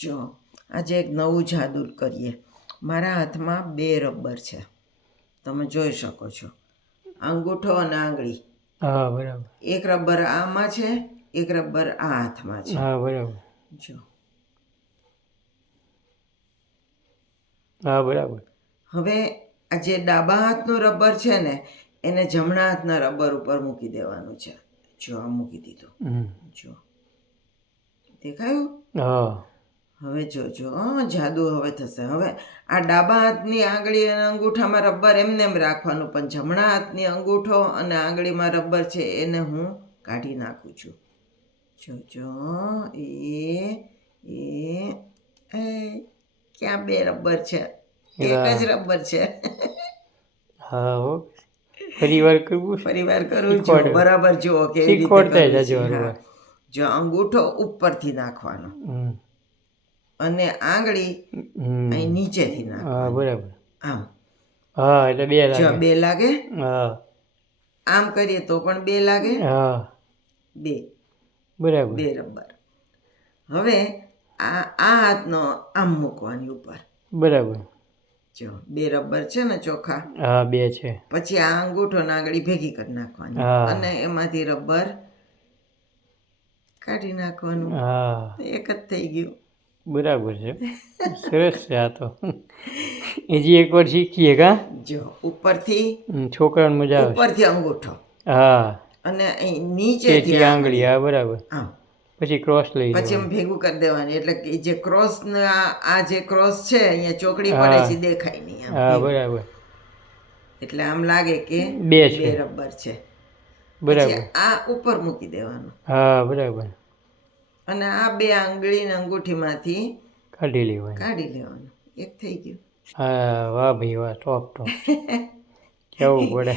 જો આજે એક નવું જાદુ કરીએ. મારા હાથમાં 2 રબર છે, તમે જોઈ શકો છો, અંગૂઠો અને આંગળી. હા બરાબર. એક રબર આમાં છે, એક રબર આ હાથમાં છે. હા બરાબર. જો હા બરાબર. હવે આ જે ડાબા હાથનું રબર છે ને એને જમણા હાથના રબર ઉપર મૂકી દેવાનું છે. જો આ મૂકી દીધું. જો દેખાયું? હા. હવે જોજો જાદુ હવે થશે. હવે આ ડાબા હાથની આંગળી અને અંગૂઠામાં રબર એમને એમ રાખવાનું, પણ જમણા હાથની અંગૂઠો અને આંગળીમાં રબર છે એને હું કાઢી નાખું છું. જોજો એ ક્યાં 2 રબર છે? એક જ રબર છે. હા હો, ફરીવાર કરવું? ફરીવાર કરું છું, બરાબર જુઓ કેવી રીતે કરવું છે. હા. જો અંગૂઠો ઉપરથી નાખવાનો અને આંગળી અહીં નીચેથી નાખવાની. બરાબર. આમ. હા એટલે 2 લાગે. જો 2 લાગે. હા. આમ કરીએ તો પણ 2 લાગે. હા 2 બરાબર. 2 રબર. હવે આ હાથનો આમ મૂકવાની ઉપર. બરાબર. જો 2 રબર છે ને ચોખા. હા 2 છે. પછી આ અંગૂઠો ને આંગળી ભેગી કરી નાખવાની અને એમાંથી રબર કાઢી નાખવાનું. હા એક જ થઈ ગયું. બરાબર છે. સરસ છે આ તો. હજી એકવાર શીખીએ કા? જો ઉપરથી છોકરાને મજા આવે. ઉપરથી અંગૂઠો. હા. અને અહીં નીચેથી આંગળી. હા બરાબર. આમ. પછી ક્રોસ લઈ પછી એમ ભેગું કરી દેવાની, એટલે કે જે ક્રોસ આ જે ક્રોસ છે અહીંયા ચોકડી પડે છે દેખાય નહીં. હા બરાબર. એટલે આમ લાગે કે 2 રબર છે. બરાબર. પછી આ ઉપર મૂકી દેવાનું. હા બરાબર. અને આ 2 આંગળી ને અંગૂઠીમાંથી કાઢી લેવાનું. એક થઈ ગયું. હા વાહ ભાઈ વાહ, ટોપ. કેવું પડે.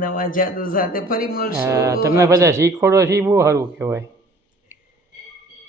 નવા જાદુ સાથે ફરી મળશું. તમે બધા શીખવાડો છો, બહુ સારું કહેવાય.